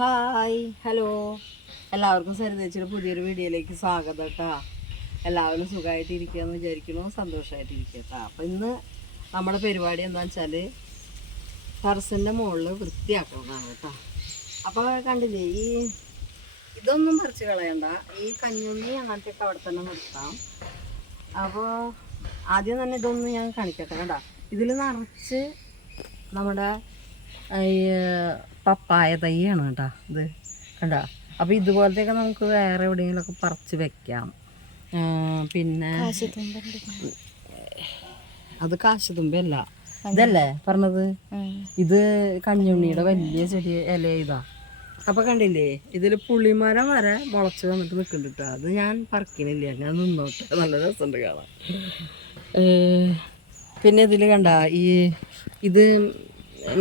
Hi hello എല്ലാവർക്കും സരിതച്ചിയുടെ പുതിയൊരു വീഡിയോയിലേക്ക് സ്വാഗതം കേട്ടോ എല്ലാവരും സുഖമായിട്ട് ഇരിക്കുകയെന്ന് വിചാരിക്കണു സന്തോഷമായിട്ട് കേട്ടോ അപ്പം ഇന്ന് നമ്മുടെ പരിപാടി എന്താ വെച്ചാൽ ടെറസിന്റെ മുകളിൽ വൃത്തിയാക്കുന്നതാണ് കേട്ടോ അപ്പോൾ കണ്ടില്ലേ ഈ ഇതൊന്നും പറിച്ച് കളയണ്ട. ഈ കഞ്ഞുണ്ണി അങ്ങനത്തെയൊക്കെ അവിടെ തന്നെ നിർത്താം. അപ്പോൾ ആദ്യം തന്നെ ഇതൊന്ന് ഞാൻ കാണിക്കട്ടെ കേട്ടോ ഇതിൽ നിറച്ച് നമ്മുടെ പപ്പായ തൈയാണ് കേട്ടോ ഇത്. കണ്ടോ? അപ്പോൾ ഇതുപോലത്തെയൊക്കെ നമുക്ക് വേറെ എവിടെയെങ്കിലുമൊക്കെ പറിച്ച് വെക്കാം. പിന്നെ അത് കാശുതുമ്പല്ല ഇതല്ലേ പറഞ്ഞത്? ഇത് കഞ്ഞുണ്ണിയുടെ വലിയ ചെടി ഇല ഇതാ. അപ്പൊ കണ്ടില്ലേ? ഇതിൽ പുളിമരം വരെ മുളച്ച് വന്നിട്ട് നിൽക്കുന്നുണ്ട് അത് ഞാൻ പറക്കിനില്ല ഞാൻ നിന്നോട്ടെ. നല്ല രസമുണ്ട് കാണാൻ. പിന്നെ ഇതിൽ കണ്ട ഈ ഇത്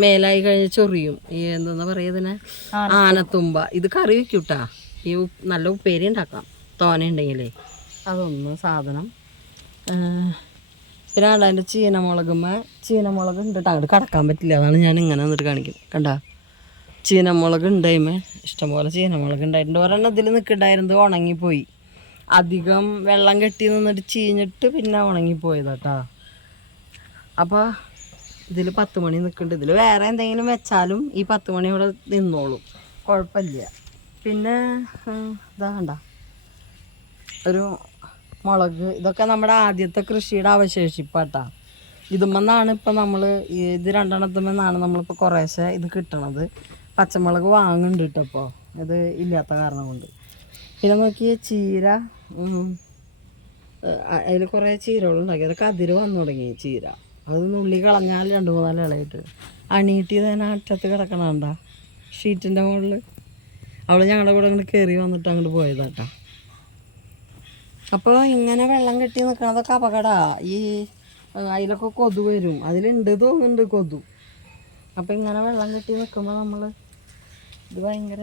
മേലായി കഴിഞ്ഞ് ചൊറിയും. ഈ എന്താ പറയുന്നതിന് ആനത്തുമ്പ. ഇത് കറി വെക്കൂട്ടാ. ഈ നല്ല ഉപ്പേരി ഉണ്ടാക്കാം. തോന ഉണ്ടെങ്കിലേ. അതൊന്ന് സാധനം. പിന്നെ അതിന്റെ ചീനമുളകുമ്മ. ചീനമുളക് ഉണ്ട് കേട്ടോ അങ്ങോട്ട് കടക്കാൻ പറ്റില്ല. അതാണ് ഞാൻ ഇങ്ങനെ വന്നിട്ട് കാണിക്കുന്നത്. കണ്ട? ചീനമുളക് ഉണ്ടായിമേ ഇഷ്ടംപോലെ ചീനമുളക് ഉണ്ടായിട്ടുണ്ട് ഒരെണ്ണം ഇതിൽ നിൽക്കുന്നുണ്ടായിരുന്നത് ഉണങ്ങിപ്പോയി. അധികം വെള്ളം കെട്ടി നിന്നിട്ട് ചീഞ്ഞിട്ട് പിന്നെ ഉണങ്ങിപ്പോയതാട്ടാ അപ്പോൾ ഇതിൽ പത്ത് മണി നിൽക്കുന്നുണ്ട് ഇതിൽ വേറെ എന്തെങ്കിലും വെച്ചാലും ഈ പത്ത് മണി ഇവിടെ നിന്നോളും. കുഴപ്പമില്ല പിന്നെ ഇതാ കണ്ട. ഒരു മുളക്. ഇതൊക്കെ നമ്മുടെ ആദ്യത്തെ കൃഷിയുടെ അവശേഷിപ്പാട്ടാ. ഇതുമെന്നാണ് ഇപ്പം നമ്മൾ ഇത് രണ്ടെണ്ണത്തുമെന്നാണ് നമ്മളിപ്പോൾ കുറേശ്ശെ ഇത് കിട്ടണത്. പച്ചമുളക് വാങ്ങുന്നുണ്ട് കേട്ടപ്പോൾ ഇത് ഇല്ലാത്ത കാരണം കൊണ്ട്. പിന്നെ നോക്കിയ ചീര അതിൽ കുറേ ചീരകളുണ്ടാക്കി. അതൊക്കെ അതിര് വന്നു തുടങ്ങി ചീര. അത് ഉള്ളി കളഞ്ഞാൽ രണ്ട് മൂന്നാൽ ഇളയിട്ട്. അണീട്ടി തന്നെ അറ്റത്ത് കിടക്കണണ്ട ഷീറ്റിന്റെ മുകളിൽ അവൾ ഞങ്ങളുടെ കൂടെ അങ്ങോട്ട് കയറി വന്നിട്ട് അങ്ങോട്ട് പോയതാട്ടാ അപ്പോൾ ഇങ്ങനെ വെള്ളം കെട്ടി നിൽക്കണതൊക്കെ അപകടമാ ഈ അതിലൊക്കെ കൊതു വരും. അതിലുണ്ട് തോന്നുന്നുണ്ട് കൊതു. അപ്പോൾ ഇങ്ങനെ വെള്ളം കെട്ടി നിൽക്കുമ്പോൾ നമ്മൾ ഇത് ഭയങ്കര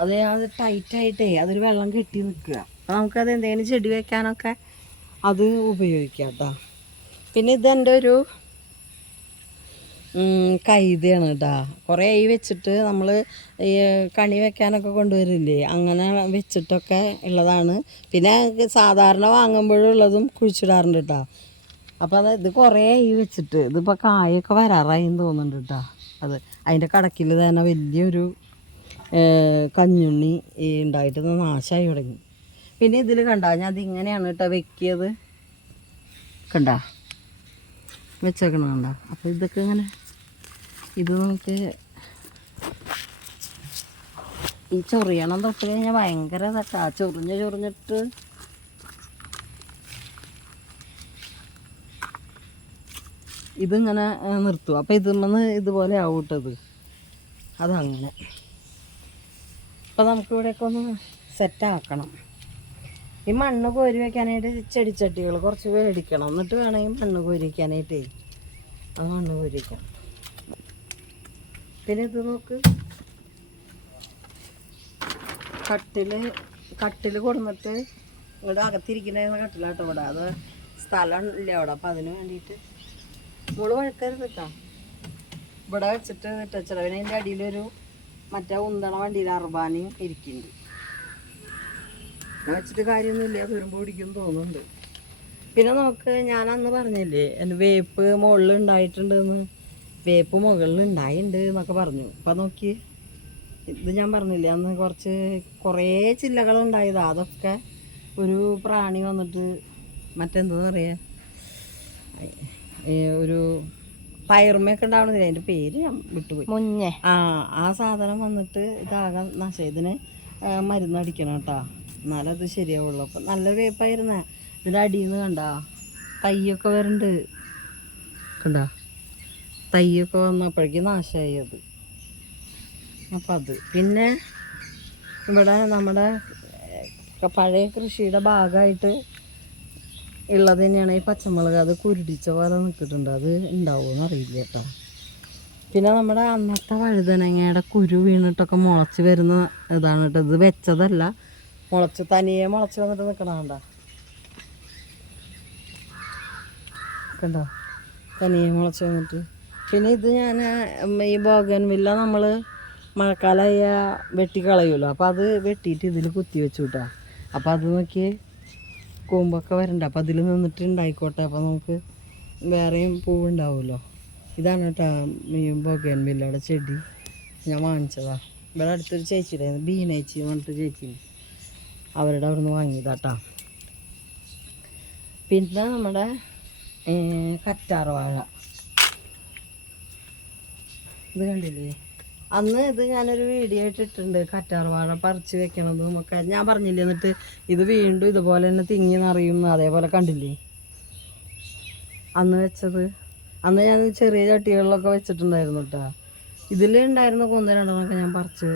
അത് അത് ടൈറ്റായിട്ടേ അതൊരു വെള്ളം കെട്ടി നിൽക്കുക അപ്പോൾ നമുക്കത് എന്തെങ്കിലും ചെടി വെക്കാനൊക്കെ അത് ഉപയോഗിക്കാം കേട്ടോ പിന്നെ ഇതെന്റെ ഒരു കൈതയാണ് കേട്ടോ കുറേ ആയി വെച്ചിട്ട് നമ്മൾ ഈ കണി വെക്കാനൊക്കെ കൊണ്ടുവരില്ലേ? അങ്ങനെ വെച്ചിട്ടൊക്കെ ഉള്ളതാണ്. പിന്നെ സാധാരണ വാങ്ങുമ്പോഴുള്ളതും കുഴിച്ചിടാറുണ്ട് കേട്ടോ അപ്പോൾ അത് ഇത് കുറേ ആയി വെച്ചിട്ട് ഇതിപ്പോൾ കായൊക്കെ വരാറായി എന്ന് തോന്നുന്നുണ്ട് കേട്ടോ അത് അതിന്റെ കടക്കിൽ തന്നെ വലിയൊരു കഞ്ഞുണ്ണി ഉണ്ടായിട്ട് നാശമായി തുടങ്ങി. പിന്നെ ഇതിൽ കണ്ട ഞാൻ ഇതിങ്ങനെയാണ് കേട്ടോ വെക്കിയത്. കണ്ട? വെച്ചേക്കണ കണ്ട? അപ്പോൾ ഇതൊക്കെ ഇങ്ങനെ ഇത് നമുക്ക് ഈ ചൊറിയണം തൊട്ട് കഴിഞ്ഞാൽ ഭയങ്കര തട്ടാ ചൊറിഞ്ഞ് ചൊറിഞ്ഞിട്ട് ഇതിങ്ങനെ നിർത്തും. അപ്പോൾ ഇതിന്ന് ഇതുപോലെ ആവൂട്ടത് അതങ്ങനെ. അപ്പോൾ നമുക്കിവിടെയൊക്കെ ഒന്ന് സെറ്റാക്കണം. ഈ മണ്ണ് കോരി വെക്കാനായിട്ട് ചെടിച്ചട്ടികൾ കുറച്ച് മേടിക്കണം. എന്നിട്ട് വേണമെങ്കിൽ മണ്ണ് കോരി വയ്ക്കാനായിട്ടേ അത് മണ്ണ് കോരി വയ്ക്കാം പിന്നെ ഇത് നോക്ക്. കട്ടിൽ കട്ടിൽ കൊടുന്നിട്ട് ഇവിടെ അകത്തിരിക്കുന്ന കട്ടിലാട്ടോ ഇവിടെ. അത് സ്ഥലം ഇല്ല അവിടെ. അപ്പം അതിന് വേണ്ടിയിട്ട് മുൾ വഴക്കരുത് കേട്ടോ ഇവിടെ വെച്ചിട്ട് പിന്നെ അതിന്റെ അടിയിലൊരു മറ്റേ ഉന്തണ വണ്ടിയിൽ അർബാനയും ഇരിക്കുന്നുണ്ട് വെച്ചിട്ട് കാര്യമൊന്നുമില്ല. വരുമ്പോൾ പിടിക്കും തോന്നുന്നുണ്ട്. പിന്നെ നോക്ക് ഞാൻ അന്ന് പറഞ്ഞില്ലേ എന്റെ വേപ്പ് മുകളിൽ ഉണ്ടായിട്ടുണ്ടെന്ന്. വേപ്പ് മുകളിൽ ഉണ്ടായിട്ടുണ്ട് എന്നൊക്കെ പറഞ്ഞു. അപ്പം നോക്കി. ഇത് ഞാൻ പറഞ്ഞില്ലേ അന്ന് കുറച്ച് കുറേ ചില്ലകൾ ഉണ്ടായത്. അതൊക്കെ ഒരു പ്രാണി വന്നിട്ട് മറ്റെന്താ പറയുക ഒരു പയറുമയൊക്കെ ഉണ്ടാവണതില്ല അതിന്റെ പേര് ഞാൻ വിട്ടുപോയി. മുന്നേ ആ ആ സാധനം വന്നിട്ട് ഇതാകാൻ നാശം ഇതിന് മരുന്നടിക്കണം മരുന്ന് കേട്ടോ. എന്നാലേ അത് ശരിയാവുള്ളൂ. അപ്പം നല്ല വേപ്പായിരുന്നേ. ഇതിന്റെ അടിയിൽ നിന്ന് കണ്ട തയ്യൊക്കെ വരുന്നുണ്ട് കണ്ട? തയ്യൊക്കെ വന്നപ്പോഴേക്കും നാശമായി അത്. അപ്പം അത്. പിന്നെ ഇവിടെ നമ്മുടെ പഴയ കൃഷിയുടെ ഭാഗമായിട്ട് ഉള്ളത് തന്നെയാണ് ഈ പച്ചമുളക്. അത് കുരുടിച്ച പോലെ നിൽക്കിട്ടുണ്ട് അത് ഉണ്ടാവുമെന്ന് അറിയില്ല കേട്ടോ. പിന്നെ നമ്മുടെ അന്നത്തെ വഴുതനങ്ങയുടെ കുരു വീണിട്ടൊക്കെ മുളച്ച് വരുന്ന ഇതാണ് കേട്ടോ. ഇത് വെച്ചതല്ല. മുളച്ച് തനിയെ മുളച്ച് വന്നിട്ട് നിൽക്കണ കണ്ട? തനിയെ മുളച്ച് വന്നിട്ട്. പിന്നെ ഇത് ഞാൻ ഈ ബോഗൻ വില്ല നമ്മൾ മഴക്കാലമായ വെട്ടിക്കളയുമല്ലോ അപ്പോൾ അത് വെട്ടിയിട്ട് ഇതിൽ കുത്തി വെച്ചു കേട്ടോ അപ്പോൾ അത് നോക്കി കൂമ്പൊക്കെ വരണ്ട. അപ്പോൾ അതിൽ നിന്നിട്ട് ഉണ്ടായിക്കോട്ടെ അപ്പോൾ നമുക്ക് വേറെയും പൂവുണ്ടാവുമല്ലോ. ഇതാണ് കേട്ടോ ഈ ബോഗൻ വില്ലയുടെ ചെടി. ഞാൻ വാങ്ങിച്ചതാണ് ഇവിടെ അടുത്തൊരു ചേച്ചിയുടെ ബീനേച്ചി പറഞ്ഞിട്ട് ചേച്ചി അവരുടെ അവിടെ നിന്ന് പിന്നെ നമ്മുടെ കറ്റാറ് കറ്റാർവാഴ ഇത് കണ്ടില്ലേ? അന്ന് ഇത് ഞാനൊരു വീഡിയോ ഇട്ടിട്ടുണ്ട്. കറ്റാർവാഴ പറിച്ച് വെക്കണതും ഒക്കെ. ഞാൻ പറഞ്ഞില്ലേ എന്നിട്ട് ഇത് വീണ്ടും ഇതുപോലെ തന്നെ തിങ്ങി നിറയും അതേപോലെ കണ്ടില്ലേ? അന്ന് വെച്ചത്. അന്ന് ഞാൻ ചെറിയ ചട്ടികളിലൊക്കെ വെച്ചിട്ടുണ്ടായിരുന്നു കേട്ടോ ഇതിലുണ്ടായിരുന്ന കൊന്ന രണ്ടെണ്ണമൊക്കെ ഞാൻ പറിച്ച്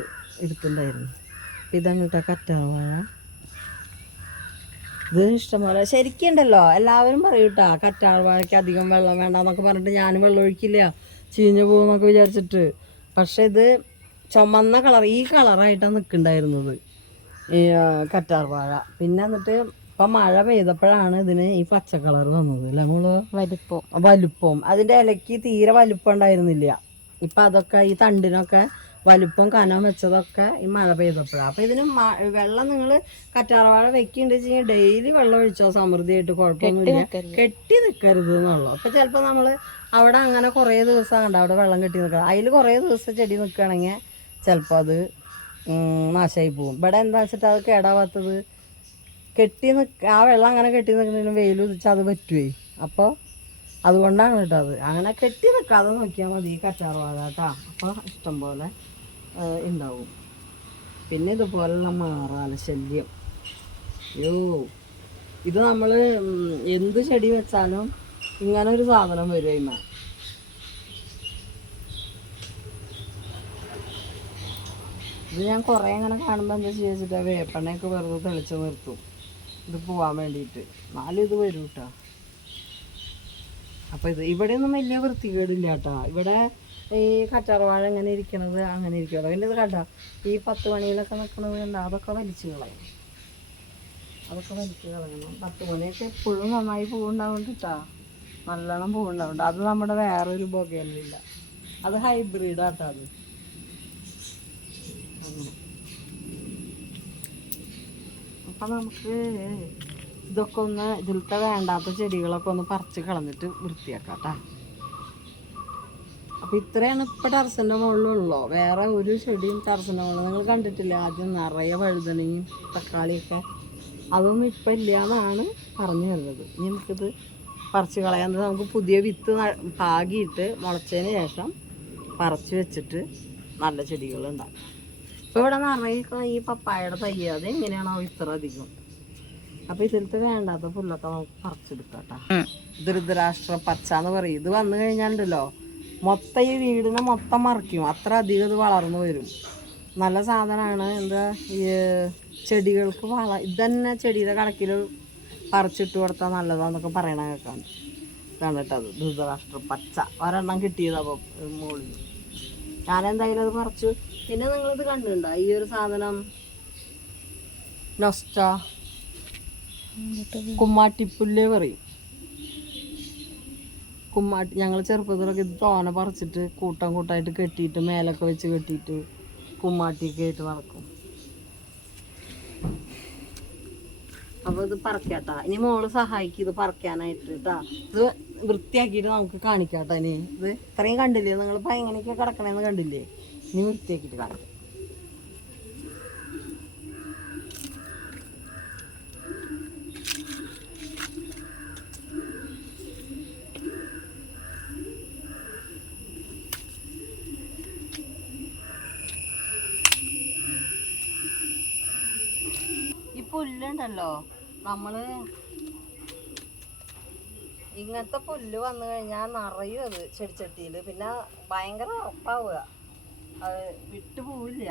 എടുത്തിട്ടുണ്ടായിരുന്നു. ഇതങ്ങോട്ടാ കറ്റാർവാഴ ഇത് ഇഷ്ടംപോലെ. ശരിക്കുണ്ടല്ലോ. എല്ലാവരും പറയും കേട്ടോ കറ്റാർവാഴയ്ക്ക് അധികം വെള്ളം വേണ്ട എന്നൊക്കെ പറഞ്ഞിട്ട് ഞാനും വെള്ളം ഒഴിക്കില്ല. ചീഞ്ഞു പോകുമെന്നൊക്കെ വിചാരിച്ചിട്ട്. പക്ഷെ ഇത് ചുമന്ന കളർ ഈ കളറായിട്ടാണ് നിൽക്കുന്നുണ്ടായിരുന്നത് ഈ കറ്റാർവാഴ. പിന്നെ എന്നിട്ട് ഇപ്പം മഴ പെയ്തപ്പോഴാണ് ഇതിന് ഈ പച്ച കളർ വന്നത്. അല്ലേ നമ്മൾ വലുപ്പം. വലുപ്പം. അതിന്റെ ഇലയ്ക്ക് തീരെ വലുപ്പം ഉണ്ടായിരുന്നില്ല. ഇപ്പം അതൊക്കെ ഈ തണ്ടിനൊക്കെ വലുപ്പം കനം വെച്ചതൊക്കെ ഈ മഴ പെയ്തപ്പോഴാണ് അപ്പം ഇതിന് വെള്ളം നിങ്ങൾ കറ്റാർവാഴ വെക്കുന്നുണ്ട് വെച്ചാൽ ഡെയിലി വെള്ളം ഒഴിച്ചോ സമൃദ്ധിയായിട്ട് കുഴപ്പമൊന്നുമില്ല. കെട്ടി നിൽക്കരുത് എന്നുള്ളൂ. അപ്പം ചിലപ്പോൾ നമ്മൾ അവിടെ അങ്ങനെ കുറേ ദിവസം കണ്ട അവിടെ വെള്ളം കെട്ടി നിൽക്കണം അതിൽ കുറേ ദിവസം ചെടി നിൽക്കുകയാണെങ്കിൽ ചിലപ്പോൾ അത് നാശമായി പോകും ഇവിടെ എന്താ വെച്ചിട്ട് അത് കേടാവാത്തത്? കെട്ടി നിൽക്ക ആ വെള്ളം അങ്ങനെ കെട്ടി നിൽക്കുന്നതിന് വെയിൽ ഉദിച്ചാൽ അത് പറ്റുവേ? അപ്പോൾ അതുകൊണ്ടാണ് കേട്ടോ അത്. അങ്ങനെ കെട്ടി നിൽക്കാതെ നോക്കിയാൽ മതി ഈ കറ്റാർവാഴ കേട്ടോ. അപ്പോൾ ഇഷ്ടംപോലെ ഉണ്ടാവും പിന്നെ ഇതുപോലുള്ള മാറാല ശല്യം. അയ്യോ ഇത് നമ്മൾ എന്ത് ചെടി വെച്ചാലും ഇങ്ങനെ ഒരു സാധനം വരും അതിമ ഇത് ഞാൻ കുറേ അങ്ങനെ കാണുമ്പോൾ എന്താ ചെയ്യുക വെച്ചിട്ടാ വെറുതെ തെളിച്ച് നിർത്തും. ഇത് പോവാൻ വേണ്ടിയിട്ട് എന്നാലും ഇത് വരും കേട്ടോ അപ്പോൾ ഇത് ഇവിടെയൊന്നും വലിയ വൃത്തികേടില്ല കേട്ടോ ഇവിടെ ഈ കറ്റാർവാഴ ഇങ്ങനെ ഇരിക്കണത് അങ്ങനെ ഇരിക്കുമല്ലോ പിന്നെ ഇത് കണ്ടോ? ഈ പത്ത് മണിയിലൊക്കെ നിൽക്കുന്നത് കണ്ടോ? അതൊക്കെ വലിച്ചു കളയും. അതൊക്കെ വലിച്ചു കളയണം പത്ത് മണിയൊക്കെ എപ്പോഴും നന്നായി പൂവുണ്ടാവുന്നുണ്ട് കേട്ടോ നല്ലോണം പൂവുണ്ടാവുന്നുണ്ട്. അത് നമ്മുടെ വേറൊരു ബൊഗയിലില്ല അത് ഹൈബ്രിഡ് ആട്ടോ അത്. അപ്പം നമുക്ക് ഇതൊക്കെ ഒന്ന് ഇതിലത്തെ വേണ്ടാത്ത ചെടികളൊക്കെ ഒന്ന് പറിച്ച് കളഞ്ഞിട്ട് വൃത്തിയാക്കാം കേട്ടോ അപ്പോൾ ഇത്രയാണ് ഇപ്പോൾ ടെറസിന്റെ മുകളിലുള്ളൂ വേറെ ഒരു ചെടിയും ടെറസിന്റെ മുകളിൽ നിങ്ങൾ കണ്ടിട്ടില്ല? ആദ്യം നിറയെ വഴുതനയും തക്കാളിയൊക്കെ. അതൊന്നും ഇപ്പം ഇല്ല എന്നാണ് പറഞ്ഞു വരുന്നത്. ഇനി നമുക്കിത് പറിച്ച് കളയാൻ നമുക്ക് പുതിയ വിത്ത് പാകിയിട്ട് മുളച്ചതിന് ശേഷം പറിച്ച് വെച്ചിട്ട് നല്ല ചെടികൾ ഉണ്ടാക്കും ഇപ്പോൾ ഇവിടെ നിറയെ ഈ പപ്പായയുടെ തയ്യാതെ എങ്ങനെയാണോ ഇത്ര അധികം? അപ്പോൾ ഇതിലത്തെ വേണ്ടാത്ത പുല്ലൊക്കെ നമുക്ക് പറിച്ചെടുക്കാം കേട്ടോ. പച്ച എന്ന് പറയും. ഇത് വന്നു കഴിഞ്ഞാണ്ടല്ലോ മൊത്തം ഈ വീടിനെ മൊത്തം മറിക്കും. അത്ര അധികം ഇത് വളർന്നു വരും. നല്ല സാധനമാണ്. എന്താ ഈ ചെടികൾക്ക് വള ഇതന്നെ ചെടിയുടെ കണക്കിൽ പറിച്ചിട്ട് കൊടുത്താൽ നല്ലതാന്നൊക്കെ പറയണ കേൾക്കാൻ ഇതാണ് കേട്ടോ അത്. ധൃതരാഷ്ട്ര പച്ച. ഒരെണ്ണം കിട്ടിയത് അപ്പോൾ മുകളിൽ ഞാനെന്തായാലും അത് പറിച്ചു. പിന്നെ നിങ്ങളിത് കണ്ടിട്ടുണ്ടോ? ഈ ഒരു സാധനം നൊസ്റ്റ? കുമ്മാട്ടിപ്പുല്ല് പറയും. കുമ്മാട്ടി ഞങ്ങൾ ചെറുപ്പത്തിലൊക്കെ ഇത് തോന പറിച്ചിട്ട് കൂട്ടം കൂട്ടായിട്ട് കെട്ടിയിട്ട് മേലൊക്കെ വെച്ച് കെട്ടിയിട്ട് കുമ്മാട്ടിയൊക്കെ ആയിട്ട് നടക്കും. അപ്പോൾ ഇത് പറിക്കാട്ടാ. ഇനി മോൾ സഹായിക്കും ഇത് പറിക്കാനായിട്ട് കേട്ടാ ഇത് വൃത്തിയാക്കിയിട്ട് നമുക്ക് കാണിക്കാട്ടാ ഇനി. ഇത് ഇത്രയും കണ്ടില്ലേ? നിങ്ങൾ ഇപ്പം എങ്ങനെയൊക്കെ കിടക്കണേന്ന് കണ്ടില്ലേ? ഇനി വൃത്തിയാക്കിയിട്ട് കാണിക്കാം. ഉണ്ടല്ലോ. നമ്മൾ ഇങ്ങനത്തെ പുല്ല് വന്നു കഴിഞ്ഞാൽ നിറയും അത് ചെടിച്ചട്ടിയിൽ പിന്നെ ഭയങ്കര ഉറപ്പാവുക. അത് വിട്ടുപോവില്ല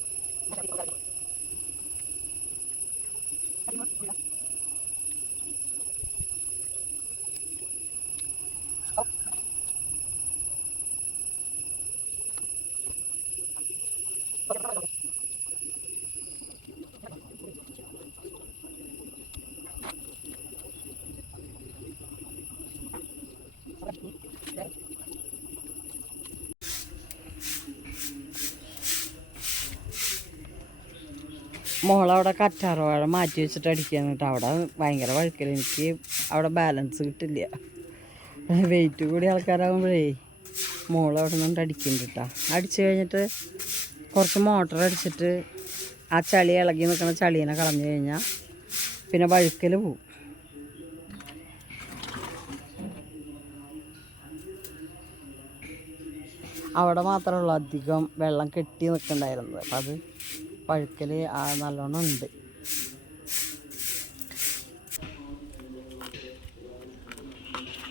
മോളവിടെ കറ്റാർവാഴ മാറ്റി വെച്ചിട്ട് അടിക്കാൻ കേട്ടോ. അവിടെ ഭയങ്കര വഴുക്കൽ എനിക്ക് അവിടെ ബാലൻസ് കിട്ടില്ല. വെയിറ്റ് കൂടി ആൾക്കാരാകുമ്പോഴേ മോളവിടെ അവിടെ നിന്ന് അടിക്കുന്നുണ്ട് കേട്ടോ. അടിച്ചു കഴിഞ്ഞിട്ട് കുറച്ച് മോട്ടർ അടിച്ചിട്ട് ആ ചളി ഇളകി നിൽക്കുന്ന ചളീനെ കളഞ്ഞു കഴിഞ്ഞാൽ പിന്നെ വഴുക്കൽ പോവും. അവിടെ മാത്രമേ ഉള്ളൂ അധികം വെള്ളം കെട്ടി നിൽക്കണ്ടായിരുന്നത്. അപ്പം അത് പഴുക്കൽ നല്ലോണം ഉണ്ട്.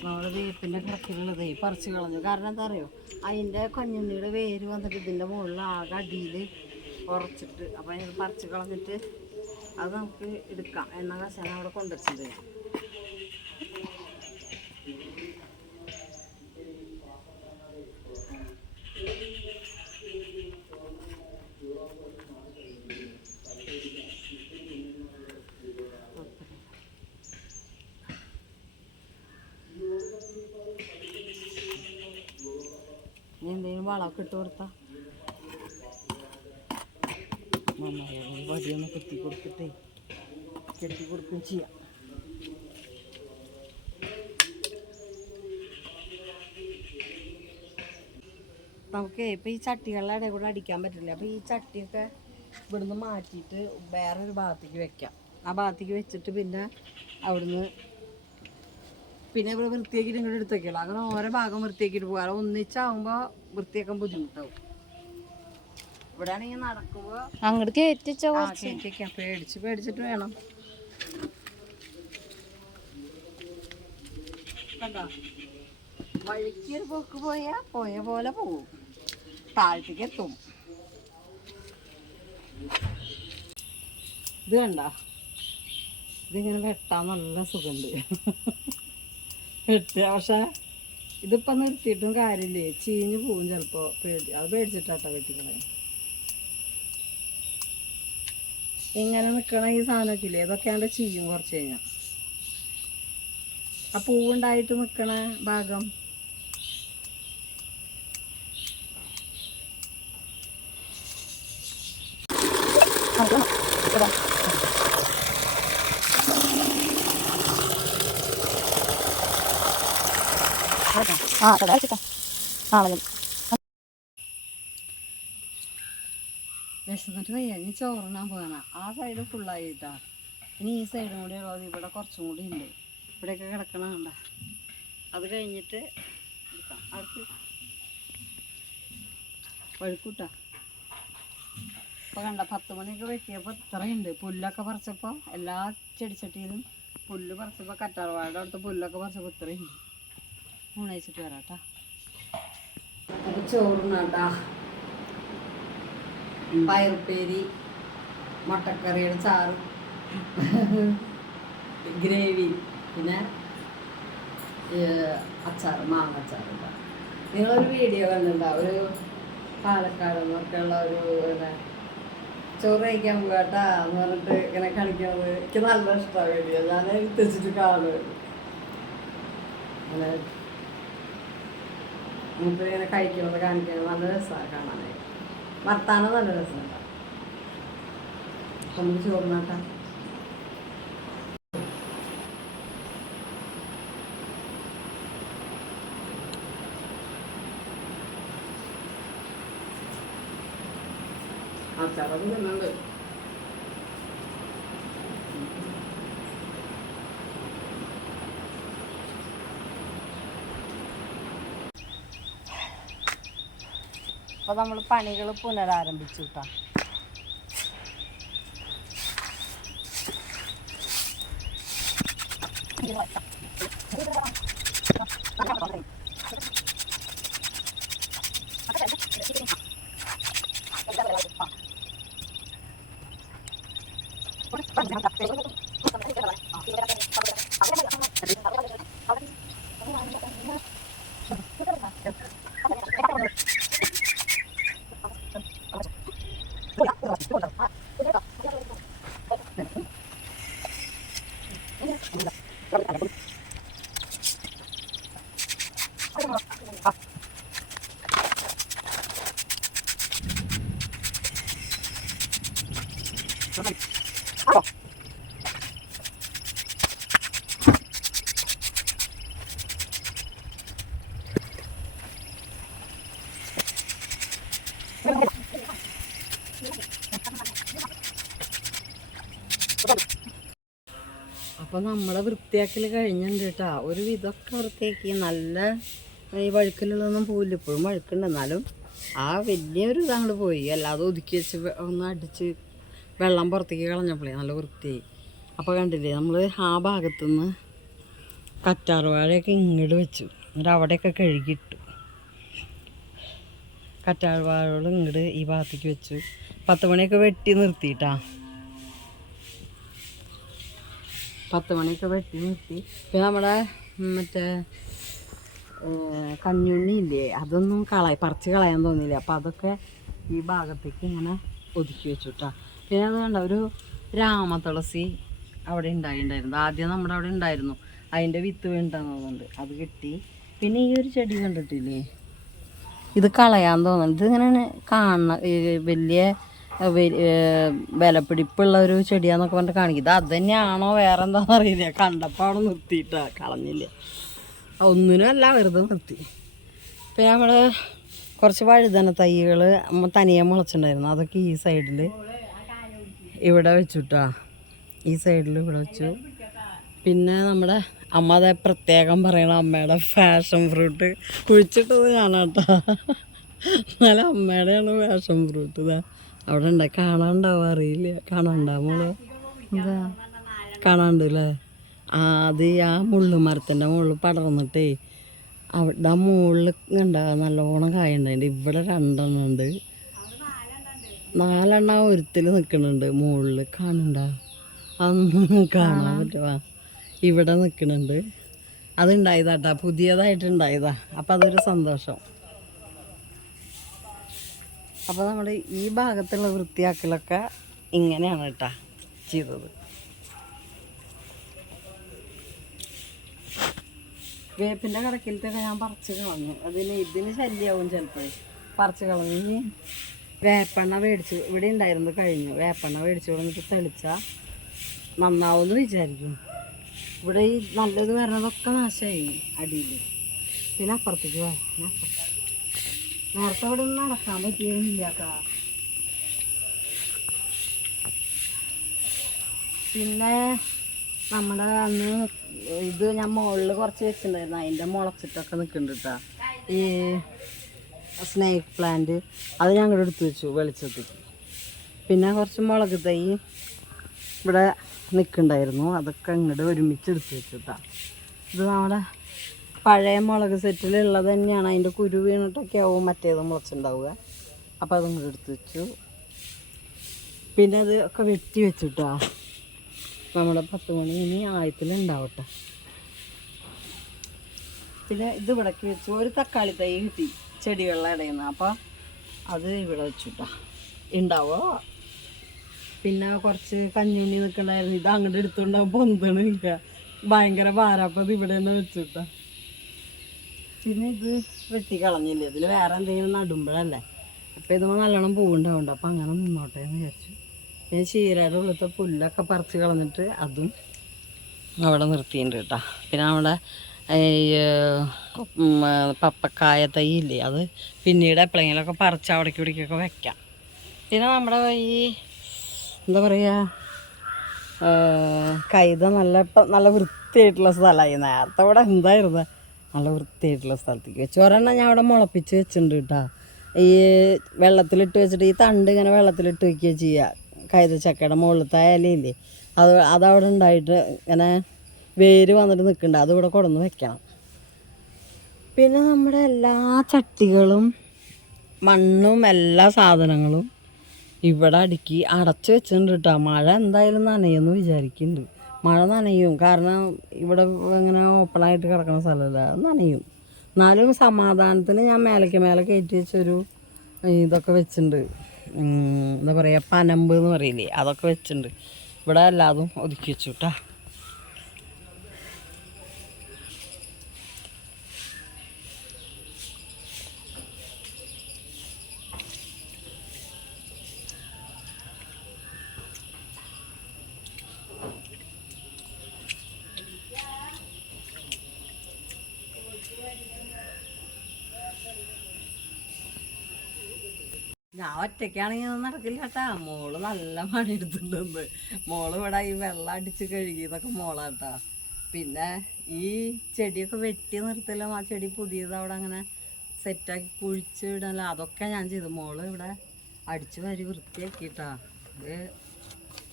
നമ്മൾ വേപ്പിന്റെ കിടക്കിലുള്ളത് പറിച്ച് കളഞ്ഞു. കാരണം എന്താ അറിയോ? അതിന്റെ കഞ്ഞുണ്ണിയുടെ വേര് വന്നിട്ട് ഇതിന്റെ മുകളിൽ ആകെ അടിയിൽ ഉറച്ചിട്ട് അപ്പം അതിന് പറിച്ച് കളഞ്ഞിട്ട് അത് നമുക്ക് എടുക്കാം. എണ്ണ കശാന അവിടെ കൊണ്ടുവച്ചിട്ടുണ്ട് ഇനി എന്തെങ്കിലും വളമൊക്കെ ഇട്ട് കൊടുത്താ. നന്നായി. വടിയൊന്ന് കെട്ടി കൊടുത്തിട്ടേ. കെട്ടി കൊടുക്കുകയും ചെയ്യാം. നമുക്ക് ഇപ്പം ഈ ചട്ടികളുടെ ഇടയിൽ കൂടെ അടിക്കാൻ പറ്റില്ല? അപ്പോൾ ഈ ചട്ടിയൊക്കെ ഇവിടുന്ന് മാറ്റിയിട്ട് വേറൊരു ഭാഗത്തേക്ക് വെക്കാം. ആ ഭാഗത്തേക്ക് വെച്ചിട്ട് പിന്നെ അവിടുന്ന് പിന്നെ ഇവിടെ വൃത്തിയാക്കിയിട്ട് ഇങ്ങോട്ട് എടുത്തേക്കുള്ളൂ അങ്ങനെ ഓരോ ഭാഗം വൃത്തിയാക്കിയിട്ട് പോകാറ് ഒന്നിച്ചാകുമ്പോൾ വൃത്തിയാക്കാൻ ബുദ്ധിമുട്ടാവും. ഇവിടെ ആണെങ്കിൽ അങ്ങോട്ട് കയറ്റിച്ചോ പേടിച്ച് പേടിച്ചിട്ട് വേണം. കണ്ടോ? വഴിക്ക് ഒരു പോക്ക് പോയാ പോയ പോലെ പോവും. താഴത്തേക്ക് എത്തും. ഇത് കണ്ട? ഇതിങ്ങനെ വെട്ടാൻ നല്ല സുഖമുണ്ട് വെട്ടുക പക്ഷെ ഇതിപ്പോൾ നിർത്തിയിട്ടും കാര്യമില്ലേ? ചീഞ്ഞ് പോവും ചിലപ്പോൾ പേടി. അത് പേടിച്ചിട്ടാട്ടോ വെട്ടിക്കളെ ഇങ്ങനെ നിൽക്കണ ഈ സാധനമൊക്കെ ഇല്ലേ ഇതൊക്കെയാണ്ട് ചീയും കുറച്ച് കഴിഞ്ഞാൽ ആ പൂവുണ്ടായിട്ട് നിൽക്കണ ഭാഗം. ആ അതെ വെച്ചിട്ടാ നാളെ വിശന്നിട്ട് വയ്യ. ഇനി ചോറിനാൻ പോകാന ആ സൈഡ് ഫുള്ളായിട്ടാ ഇനി ഈ സൈഡും കൂടി ഉള്ളത് ഇവിടെ കുറച്ചും കൂടി ഉണ്ട്. ഇവിടെയൊക്കെ കിടക്കണ കണ്ട. അത് കഴിഞ്ഞിട്ട് അടുത്ത് പഴുക്കൂട്ടാ ഇപ്പൊ കണ്ട പത്ത് മണിയൊക്കെ വെട്ടിയപ്പോൾ ഇത്രയുണ്ട്. പുല്ലൊക്കെ പറിച്ചപ്പോൾ എല്ലാ ചെടിച്ചട്ടിയിലും പുല്ല് പറിച്ചപ്പോൾ കറ്റാർവാഴയുടെ അടുത്ത് പുല്ലൊക്കെ പറിച്ചപ്പോൾ ഇത്രയുണ്ട്. ഊണയിച്ചിട്ട് വരാട്ടാ. അത് ചോറിനാട്ടാ പയറുപ്പേരി മുട്ടക്കറിയുടെ ചാറ് ഗ്രേവി പിന്നെ അച്ചാർ മാങ്ങ അച്ചാർ നിങ്ങളൊരു വീഡിയോ കണ്ടിട്ടുണ്ടോ? ഒരു പാലക്കാട് എന്നൊക്കെയുള്ള ഒരു ചോറ് കഴിക്കാൻ പോകട്ടാ എന്ന് പറഞ്ഞിട്ട് ഇങ്ങനെ കളിക്കുന്നത്. എനിക്ക് നല്ല ഇഷ്ടമാണ് വീഡിയോ. ഞാൻ എടുത്തിച്ചിട്ട് കാണുമായിരുന്നു. അങ്ങനെ നമുക്ക് ഇങ്ങനെ കഴിക്കുന്നത് കാണിക്കുന്നത് നല്ല രസമാണ് കാണാനായിട്ട്. വർത്താനം നല്ല രസമാണ് നമുക്ക് ചോറിനാട്ടാം അച്ചാറൊക്കെ തിന്നുണ്ട് അപ്പോൾ നമ്മൾ പണികൾ പുനരാരംഭിച്ചു കേട്ടോ Thank. അപ്പോൾ നമ്മളെ വൃത്തിയാക്കൽ കഴിഞ്ഞിട്ടുണ്ട് കേട്ടോ ഒരു വിധമൊക്കെ വൃത്തിയാക്കി. നല്ല ഈ വഴുക്കലുള്ളതൊന്നും പോയില്ല ഇപ്പോഴും വഴുക്കുണ്ട്. എന്നാലും ആ വലിയൊരു ഇത് അങ്ങോട്ട് പോയി. അല്ലാതെ ഒതുക്കി വെച്ച് ഒന്ന് അടിച്ച് വെള്ളം പുറത്തേക്ക് കളഞ്ഞപ്പോഴേ നല്ല വൃത്തിയായി അപ്പോൾ കണ്ടില്ലേ നമ്മൾ ആ ഭാഗത്തുനിന്ന് കറ്റാർവാഴയൊക്കെ ഇങ്ങോട്ട് വെച്ചു. എന്നിട്ട് അവിടെയൊക്കെ കഴുകിയിട്ടു. കറ്റാർവാഴകൾ ഇങ്ങോട്ട് ഈ ഭാഗത്തേക്ക് വെച്ചു. പത്ത് മണിയൊക്കെ വെട്ടി നിർത്തിയിട്ടാ പത്ത് മണിയൊക്കെ വെട്ടി നിർത്തി. പിന്നെ നമ്മുടെ മറ്റേ കഞ്ഞുണ്ണി ഇല്ലേ അതൊന്നും കളയ പറിച്ച് കളയാൻ തോന്നിയില്ല. അപ്പം അതൊക്കെ ഈ ഭാഗത്തേക്ക് ഇങ്ങനെ ഒതുക്കി വെച്ചു കേട്ടോ പിന്നെ അത് കണ്ട ഒരു രാമതുളസി അവിടെ ഉണ്ടായിട്ടുണ്ടായിരുന്നു ആദ്യം നമ്മുടെ അവിടെ ഉണ്ടായിരുന്നു. അതിന്റെ വിത്ത് വേണ്ടതുകൊണ്ട് അത് കിട്ടി. പിന്നെ ഈ ഒരു ചെടി കണ്ടിട്ടില്ലേ? ഇത് കളയാൻ തോന്നുന്നു. ഇത് ഇങ്ങനെ കാണുന്ന വലിയ വിലപിടിപ്പുള്ള ഒരു ചെടിയാന്നൊക്കെ പറഞ്ഞിട്ട് കാണിക്കും. ഇത് അത് തന്നെയാണോ വേറെ എന്താണെന്ന് അറിയില്ല. കണ്ടപ്പോൾ അവിടെ നിർത്തിയിട്ടാ. കളഞ്ഞില്ല. ഒന്നിനും അല്ല വെറുതെ നിർത്തി. ഇപ്പം നമ്മൾ കുറച്ച് വഴുതന തൈകൾ തനിയെ മുളച്ചിട്ടുണ്ടായിരുന്നു. അതൊക്കെ ഈ സൈഡിൽ ഇവിടെ വെച്ചുട്ടാ. ഈ സൈഡിൽ ഇവിടെ വെച്ചു. പിന്നെ നമ്മുടെ അമ്മ അതെ പ്രത്യേകം പറയണ അമ്മയുടെ ഫാഷൻ ഫ്രൂട്ട് കുഴിച്ചിട്ടത് കാണാട്ടോ. എന്നാലും അമ്മയുടെയാണ് ഫാഷൻ ഫ്രൂട്ട് ഇതാ അവിടെ ഉണ്ട്? കാണാണ്ടാവും അറിയില്ല. കാണാണ്ടാവുമ്പോൾ കാണാണ്ടല്ലേ ആ അത് ആ മുള്ളുമരത്തിന്റെ മുകളിൽ പടർന്നിട്ടേ അവിടെ ആ മുകളിൽ ഉണ്ടാകുക നല്ലോണം കായുണ്ടായിട്ട് ഇവിടെ രണ്ടെണ്ണം ഉണ്ട്. നാലെണ്ണം ഒരുത്തിൽ നിൽക്കുന്നുണ്ട് മുകളിൽ. കാണണ്ട അന്നും കാണാൻ പറ്റുമോ ഇവിടെ നിൽക്കുന്നുണ്ട്. അതുണ്ടായതാട്ടാ. പുതിയതായിട്ട് ഉണ്ടായതാ അപ്പം അതൊരു സന്തോഷം. അപ്പോൾ നമ്മൾ ഈ ഭാഗത്തുള്ള വൃത്തിയാക്കലൊക്കെ ഇങ്ങനെയാണ് കേട്ടാ ചെയ്തത്. വേപ്പിന്റെ കടക്കിലത്തൊക്കെ ഞാൻ പറിച്ച് കളഞ്ഞു. അതിന് ഇതിന് ശല്യമാവും ചിലപ്പോൾ പറിച്ച് കളഞ്ഞു വേപ്പെണ്ണ മേടിച്ച്. ഇവിടെ ഉണ്ടായിരുന്നു കഴിഞ്ഞു. വേപ്പെണ്ണ മേടിച്ച് കൊടുത്തിട്ട് തെളിച്ചാൽ നന്നാവുമെന്ന് വിചാരിക്കും. ഇവിടെ ഈ നല്ലത് വരണതൊക്കെ നാശമായി അടിയിൽ പിന്നെ അപ്പുറത്തേക്ക് പോയി നേരത്തെ ഇവിടെ ഒന്നും നടക്കാൻ പറ്റിയൊന്നുമില്ലാക്കാ പിന്നെ നമ്മുടെ അന്ന് ഇത് ഞാൻ മുകളിൽ കുറച്ച് വെച്ചിട്ടുണ്ടായിരുന്നു. അതിന്റെ മുളച്ചിട്ടൊക്കെ നിൽക്കുന്നുണ്ട് കേട്ടോ ഈ സ്നേക്ക് പ്ലാന്റ് അത് ഞങ്ങൾ എടുത്തു വെച്ചു വെളിച്ചത്തിൽ പിന്നെ കുറച്ച് മുളക് തൈ ഇവിടെ നിൽക്കുന്നുണ്ടായിരുന്നു. അതൊക്കെ ഇങ്ങോട്ട് ഒരുമിച്ച് എടുത്തു വെച്ചിട്ടാണ് ഇത് നമ്മുടെ പഴയ മുളക് സെറ്റിലുള്ളത് തന്നെയാണ്. അതിന്റെ കുരു വീണിട്ടൊക്കെ ആവും മറ്റേത് മുളച്ചുണ്ടാവുക. അപ്പോൾ അതും ഇങ്ങോട്ട് എടുത്ത് വെച്ചു. പിന്നെ അത് ഒക്കെ വെട്ടി വെച്ചിട്ടാ നമ്മുടെ പത്ത് മണി ഇനി ആയത്തിലുണ്ടാവട്ടെ പിന്നെ ഇത് ഇവിടേക്ക് വെച്ചു. ഒരു തക്കാളി തൈ കിട്ടി ചെടികളുടെ ഇടയിൽ നിന്ന് അപ്പോൾ അത് ഇവിടെ വെച്ചിട്ടാ. ഉണ്ടാവോ? പിന്നെ കുറച്ച് കഞ്ഞുണ്ണി നിൽക്കണ്ടായിരുന്നു ഇത് അങ്ങോട്ട് എടുത്തുകൊണ്ടാകുമ്പോൾ പൊന്തണില്ല. ഭയങ്കര ഭാരപ്പം ഇത് ഇവിടെ തന്നെ വെച്ചുട്ടാ. പിന്നെ ഇത് വെട്ടി കളഞ്ഞില്ലേ ഇതിൽ വേറെ എന്തെങ്കിലും നടുമ്പോഴല്ലേ? അപ്പോൾ ഇത് നല്ലോണം പൂവുണ്ടാവുണ്ട്. അപ്പോൾ അങ്ങനെ നിന്നോട്ടെ എന്ന് വിചാരിച്ചു. പിന്നെ ചീരയുടെ ഉള്ളത്തെ പുല്ലൊക്കെ പറിച്ച് കളഞ്ഞിട്ട് അതും അവിടെ നിർത്തിയിട്ടുണ്ട് കേട്ടോ. പിന്നെ നമ്മുടെ ഈ പപ്പക്കായ തൈ ഇല്ലേ? അത് പിന്നീട് എപ്പോഴെങ്കിലുമൊക്കെ പറിച്ച് അവിടേക്ക് ഇവിടേക്കൊക്കെ വെക്കാം. പിന്നെ നമ്മുടെ ഈ എന്താ പറയുക കൈത നല്ല നല്ല വൃത്തിയായിട്ടുള്ള സ്ഥലമായി. നേരത്തെ ഇവിടെ എന്തായിരുന്നു? നല്ല വൃത്തിയായിട്ടുള്ള സ്ഥലത്തേക്ക് വെച്ചു. ഒരെണ്ണം ഞാൻ അവിടെ മുളപ്പിച്ച് വെച്ചിട്ടുണ്ട് കേട്ടോ. ഈ വെള്ളത്തിലിട്ട് വെച്ചിട്ട് ഈ തണ്ട് ഇങ്ങനെ വെള്ളത്തിലിട്ട് വെക്കുകയോ ചെയ്യുക. കൈത ചക്കയുടെ മുകളിലത്തെ ഇലയില്ലേ അത് അതവിടെ ഉണ്ടായിട്ട് ഇങ്ങനെ വേര് വന്നിട്ട് നിൽക്കണ്ട. അതിവിടെ കൊടന്ന് വെക്കണം. പിന്നെ നമ്മുടെ എല്ലാ ചട്ടികളും മണ്ണും എല്ലാ സാധനങ്ങളും ഇവിടെ അടുക്കി അടച്ചു വെച്ചിട്ടുണ്ട് കേട്ടോ. മഴ എന്തായാലും നനയെന്ന് വിചാരിക്കുന്നുണ്ട്. മഴ നനയും. കാരണം ഇവിടെ ഇങ്ങനെ ഓപ്പണായിട്ട് കിടക്കുന്ന സ്ഥലമല്ല. നനയും. എന്നാലും സമാധാനത്തിന് ഞാൻ മേലേക്ക് മേലെ കയറ്റി വെച്ചൊരു ഇതൊക്കെ വെച്ചിട്ടുണ്ട്. എന്താ പറയുക പനമ്പ് എന്ന് പറയില്ലേ? അതൊക്കെ വെച്ചിട്ടുണ്ട്. ഇവിടെ എല്ലാതും ഒതുക്കി വെച്ചു കേട്ടോ ഞാൻ ഒറ്റയ്ക്കാണെങ്കിൽ നടക്കില്ല കേട്ടാ. മോൾ നല്ല മണി എടുത്തിട്ടുണ്ട് മോൾ ഇവിടെ ഈ വെള്ളം അടിച്ച് കഴുകിയതൊക്കെ മോളാട്ടാ. പിന്നെ ഈ ചെടിയൊക്കെ വെട്ടി നിർത്തലും ആ ചെടി പുതിയത് അവിടെ അങ്ങനെ സെറ്റാക്കി കുഴിച്ച് വിടല്ലോ അതൊക്കെ ഞാൻ ചെയ്തു. മോൾ ഇവിടെ അടിച്ച് വരി വൃത്തിയാക്കിട്ടാ അത്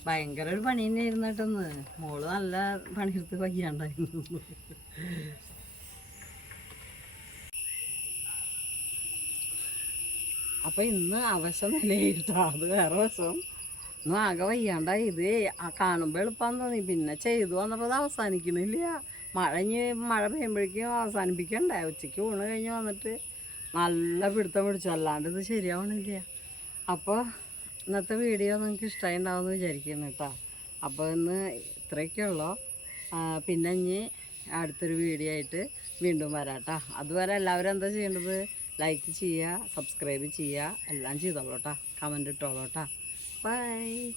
ഭയങ്കര ഒരു പണി തന്നെയായിരുന്നു കേട്ടൊന്ന്. മോൾ നല്ല പണിയെടുത്ത് വയ്യാണ്ടായിരുന്നു. അപ്പൊ ഇന്ന് അവശം നിലയിട്ടാ അത് വേറെ വശം. ഒന്നും ആകെ വയ്യാണ്ടായി ഇത്. ആ കാണുമ്പോൾ എളുപ്പമാന്ന് തോന്നി. പിന്നെ ചെയ്തു വന്നപ്പോൾ അത് അവസാനിക്കണില്ല. മഴ ഇനി മഴ പെയ്യുമ്പോഴേക്കും അവസാനിപ്പിക്കണ്ടേ? ഉച്ചയ്ക്ക് ഊണ് കഴിഞ്ഞ് വന്നിട്ട് നല്ല പിടുത്തം പിടിച്ചു. അല്ലാണ്ട് ഇത് ശരിയാവണില്ല. അപ്പോൾ ഇന്നത്തെ വീഡിയോ നിങ്ങൾക്ക് ഇഷ്ടമായി ഉണ്ടാവുമെന്ന് വിചാരിക്കുന്നു കേട്ടോ. അപ്പോൾ ഇന്ന് ഇത്രയൊക്കെ ഉള്ളൂ. പിന്നെ ഇനി അടുത്തൊരു വീഡിയോ ആയിട്ട് വീണ്ടും വരാം കേട്ടോ. അതുവരെ എല്ലാവരും എന്താ ചെയ്യേണ്ടത്? ലൈക്ക് ചെയ്യുക സബ്സ്ക്രൈബ് ചെയ്യുക എല്ലാം ചെയ്തോളൂ കേട്ടോ. കമന്റ് ഇട്ടോളൂ കേട്ടോ. ബൈ